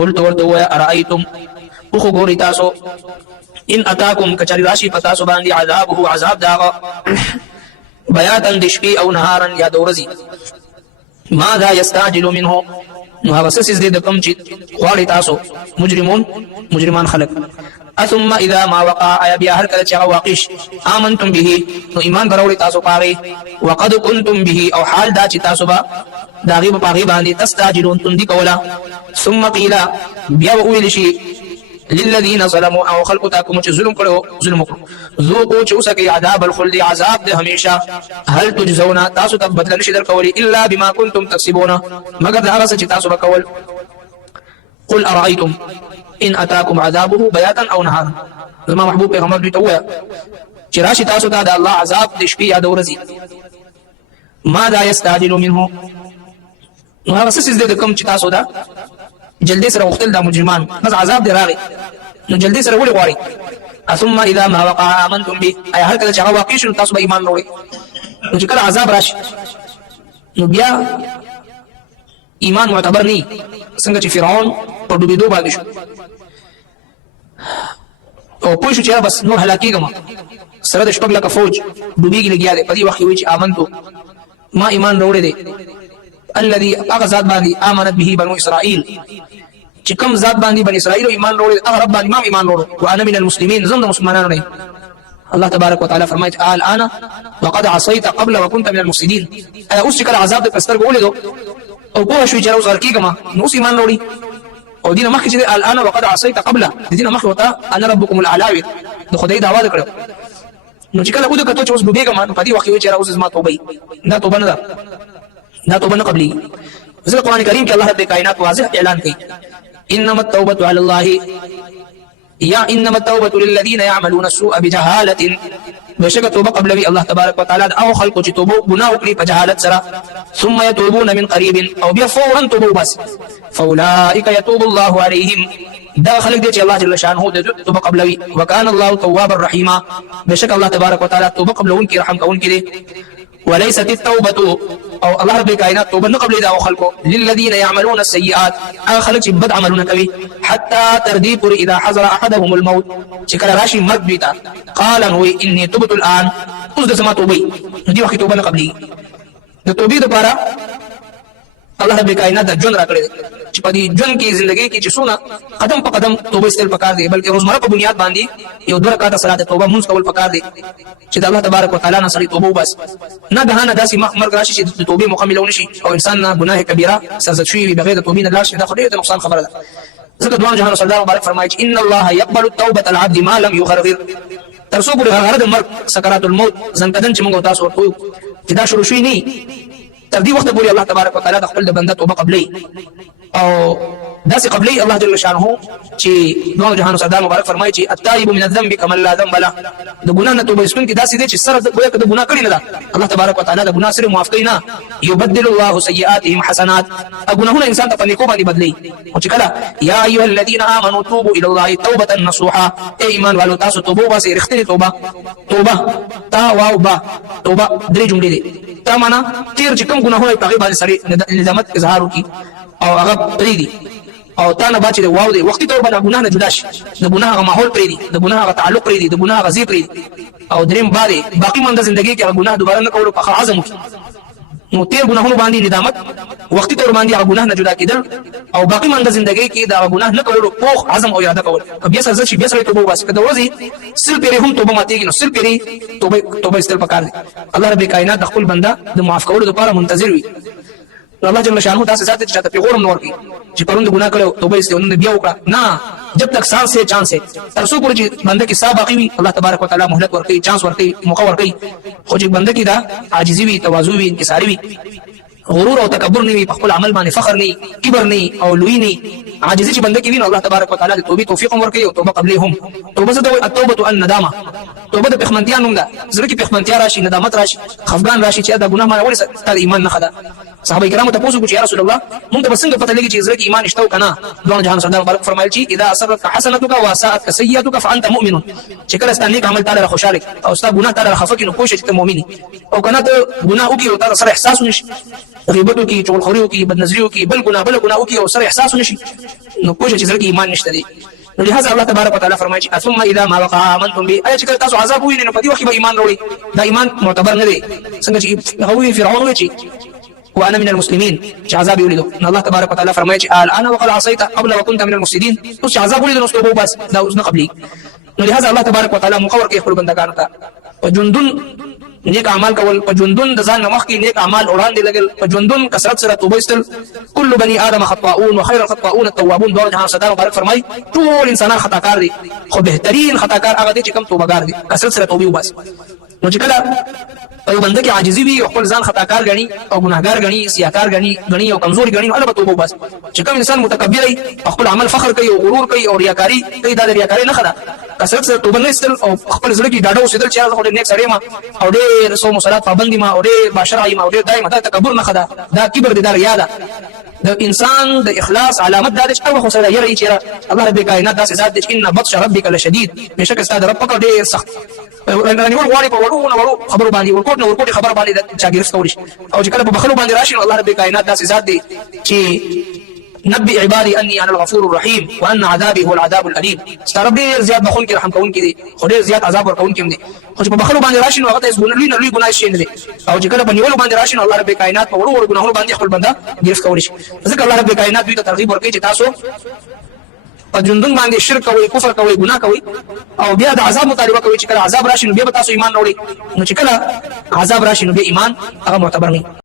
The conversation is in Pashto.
قلت ورته ویا ارایتم خو ګوري تاسو ان اتاکم کچری راشي پتا سو باندې عذابه عذاب داغه بیاتا د شپې او نهارا یا د ورځې ماذا يستعجل منه نو هغه څه دې د کوم چې غواړي تاسو مجرمان خلق ثم اذا ما وقع اي بیا هر کله چې هغه واقع امنتم به نو ایمان براوړي تاسو پاره وقد كنتم به او حال دا چې تاسو با داغي په پاغي باندې تستعجلون تندي کولا ثم قيل بیا ویل شي للذين ظلموا او خلق تاكم چې ظلم کړو ظلم وکړو ذوقوا چې وسکي عذاب الخلد عذاب ده هميشه هل تجزون تاسو ته بدل نشي درکولي الا بما كنتم تكسبون مگر دا هغه چې تاسو وکول قل ارايتم ان اتاكم عذابه بياتا او نهارا زما محبوب پیغمبر دوی ته ویا چې راشي تاسو ته د الله عذاب د شپې یا د ورځې ماذا يستعجل منه نو هغه څه دې کوم چې تاسو دا جلدی سره وختل د مجرمان بس عذاب دی راغی نو جلدی سره ولې غواړي ثم اذا ما وقع امنتم به اي هر کله چې هغه واقع شو تاسو به ایمان وروړي نو چې کله عذاب راشي نو بیا ایمان معتبر نه څنګه چې فرعون په ډوبېدو باندې شو او پوه شو چې بس نور هلاکیږم سره د شپږ لکه فوج ډوبېږي لګیا دی په دې وخت وی چې امنتو ما ایمان وروړي دی الذي اغزاد باندې امنت به بنو اسرائيل چې کوم ذات باندې بني اسرائيل ایمان وروړي هغه رب باندې ما ایمان وروړو وانا من المسلمين زم مسلمانانو نه الله تبارك وتعالى فرمایي الان وقد عصيت قبل وكنت من المفسدين اوس چې کله عذاب د پستر ولیدو او په شوي چې اوس ورکیږم نو ایمان وروړي او دینه مخکې چې الان وقد عصيت قبل دینه مخکې وتا انا ربكم الاعلى د خدای دعوا وکړو نو چې کله وګورئ کته چې اوس ډوبېږم په دې وخت کې چې اوس زما توبه دا توبه نه ده دا توبه نه قبلي ځکه قران کریم کې الله رب کائنات واضح اعلان کوي انما التوبه على الله انما التوبه للذين يعملون السوء بجهاله بشک توبه قبلوي الله تبارك وتعالى او خلق چې توبه ګناه وکړي په جهالت سره ثم يتوبون من قريب او بیا فورا توبه بس فاولئك يتوب الله عليهم دا خلق دي چې الله جل شانه د توبه قبلوي وكان الله توابا رحيما بشک الله تبارك وتعالى توبه قبلون کې رحم کوون کې وليست التوبه او الله رب الكائنات توبه قبل دا خلقه للذين يعملون السيئات خلق بد عملون کوي حتى تردي پر اذا حضر احدهم الموت چې کله راشي مرګ دیتا قال هو اني تبت الان اوس د سما توبه دي وخت توبه قبلي د توبې لپاره الله رب الكائنات د ژوند راکړي چې په دې ژوند کې ژوندۍ کې چې سونه قدم په قدم توبه استل پکار دي بلکې روزمره په بنیاد باندې یو دوه رکعاته صلات توبه مونږ کول پکار دي چې د الله تبارک وتعالى نه سړي توبه وبس نه دهانه داسې مرګ راشي چې د توبې مکمل ونشي او انسان نه ګناه کبیره سرزت شي بغیر د توبې نه لاړ شي دا خو ډېر نقصان خبره ده ځکه دوه جهان سردار مبارک فرمایي چې ان الله يقبل التوبه العبد ما لم يغرغر تر څو پورې هغه د مرګ سکرات الموت ځنکدن چې موږ تاسو ورته چې دا شروع شوی نه تر دې وخت پورې الله تبارک وتعالى د خپل د بنده توبه قبلي او داسې قبلي الله جل شانه چې نور جهان سردار مبارک فرمایي چې التائب من الذنب كمن لا ذنب له د ګناه نه توبه استون کې داسې دي چې سره د ګناه کړی نه ده الله تبارک وتعالى د ګناه سره معاف کوي نه يبدل الله سيئاتهم حسنات ګناهونه انسان ته په نیکو باندې بدلی او چې کله یا ایها الذين امنوا توبوا الى الله توبه نصوحا ایمان والو تاسو توبه واسه رښتینی توبه تا واو با توبه درې جملې دي تا معنا تیر چې کوم ګناهونه په هغه باندې سړي ندامت اظهار وکي او هغه پری دي او تا نه باچې واو دی وختي توبه نه ګناه نه جدا شي د ګناه ماحول پری دي د ګناه تعلق پری دي د ګناه غزي پری دي او دریم باقی مونږ ژوندۍ کې ګناه دوباره نه کولو په عزم نو تیر ګناهونو باندې ندامت وختي تور باندې هغه ګناه نه جدا کېدل او باقی مونږ ژوندۍ کې دا ګناه نه کولو په عزم او اراده کول بیا سره چې بیا سره توبه واسه کده وځي سل پیری هم توبه ماتيږي نو سل پیری توبه استل پکار دي الله رب کائنات د خپل بنده د معاف کولو لپاره منتظر وي الله جل شانه تاسو ذات چې ته پیغور نور کی چې پروند ګناه کړو توبه استونه بیا وکړه نه جب تک सांस है चांस है تر څو پورې چې بنده کې صاحب باقی وي الله تبارک وتعالى مهلت ورکړي چانس ورکړي موقع ورکړي خو چې بنده کې دا عاجزي وي تواضع وي انکساري وي غرور او تکبر نه وي په خپل عمل باندې فخر نه کبر نه او لوی نه عاجزي چې بنده کې وي الله تبارک وتعالى د توبې توفیق ورکړي او توبه قبلې هم توبه زده التوبه الندامه توبه د پخمنتیا نوم ده زړه کې پخمنتیا راشي ندامت راشي خفګان راشي چې دا ګناه ما ولې ستاسو ایمان نه خدا صحابه کرام ته پوښتنه کوي یا رسول الله موږ ته څنګه پته لګي چې زړه کې ایمان شته کنه دوه جهان سردار مبارک فرمایي چې اذا اصرت حسنتك واساءتك سيئتك فانت مؤمن چې کله ستاسو نیک عمل تعالی خوشاله او ستاسو ګناه تعالی خفقین او کوشش ته مؤمن او کنه ته ګناه وکي او تعالی سره احساس نشي غیبت وکي چغل خوري وکي بد نظری وکي بل ګناه وکي او سره احساس نشي نو پوه چې زړه کې ایمان نشته دی. نو لہذا الله تبارک وتعالى فرمایي چې ثم اذا ما وقع امنتم به، ایا چې تاسو عذاب وینئ نو په دې وخت به ایمان وروړي، دا ایمان معتبر نه دی. څنګه چې هغوی فرعون وایي چې وانا من المسلمين چې عذاب ولیدو، نو الله تبارک وتعالى فرمایي چې الان وقد عصيت قبل وكنت من المفسدين، اوس چې عذاب ولیدو نو توبه بس دا اوس نه قبلي. نو لہذا الله تبارک وتعالى مقور کوي خپل بندگانو ته په ژوندون نیک اعمال کول، په ژوندون د ځان مخکې نیک اعمال وړاندې لګل، په ژوندون کثرت سره توبه ایستل. کل بني ادم خطاؤون وخير الخطاؤون التوابون، دوه جهان صدر مبارک فرمایي ټول انسانان خطاکار دي، خو بهترین خطاکار هغه دي چې کوم توبهګار دي، کثرت سره توبه وباسي. نو چې کله یو بنده کې عاجزي وي او خپل ځان خطاکار غني او ګناهګار غني، سیاکار غني او کمزوري غني، هغه به توبه وباسي. چې کوم انسان متکبر وي، خپل عمل فخر کوي او غرور کوي او ریاکاری کوي، دا د ریاکاری نه خده. کثرت سره توبه نه ایستل او خپل زړه کې ډاډه اوسېدل چې زه خو ډېر نیک سړی یم او ډېر صوم او صلات پابند یم او ډېر باشرع یم او ډېر دایم، دا تکبر نه خده، دا کبر دی، دا ریا ده. د انسان د اخلاص علامت دا ده چې هغه خو سره یره چې الله رب کائنات داسې ذات دی چې ان بطش ربک لشدید، بېشکه ستا د رب پکړ ډېر سخت. رانیول غواړي په وړو خبرو باندې، ورکوټ نه ورکوټې خبره باندې چا ګرفت کولی شي، او چې کله په بخلو باندې راشي نو الله رب کائنات داسې ذات دی چې نبئ عبادي اني انا الغفور الرحيم وان عذابي هو العذاب الاليم. سترب ډېر زیات بخون کې رحم کوونکی دی، خو ډېر زیات عذاب ورکوونکی هم دی. خو چې په بخلو باندې راشي نو هغه ته لوی نه لوی ګناه شي نه دی، او چې کله په نیولو باندې راشي نو الله رب کائنات په وړو ګناهونو باندې خپل بنده ګرفت کولی شي. ځکه الله رب کائنات دوی ته ترغیب ورکوي چې تاسو په ژوندون باندې شرک کوئ، کفر کوئ، ګناه کوئ، او بیا د عذاب مطالبه کوئ چې کله عذاب راشي نو بیا به تاسو ایمان راوړئ. نو چې کله عذاب راشي نو بیا ایمان هغه معتبر نه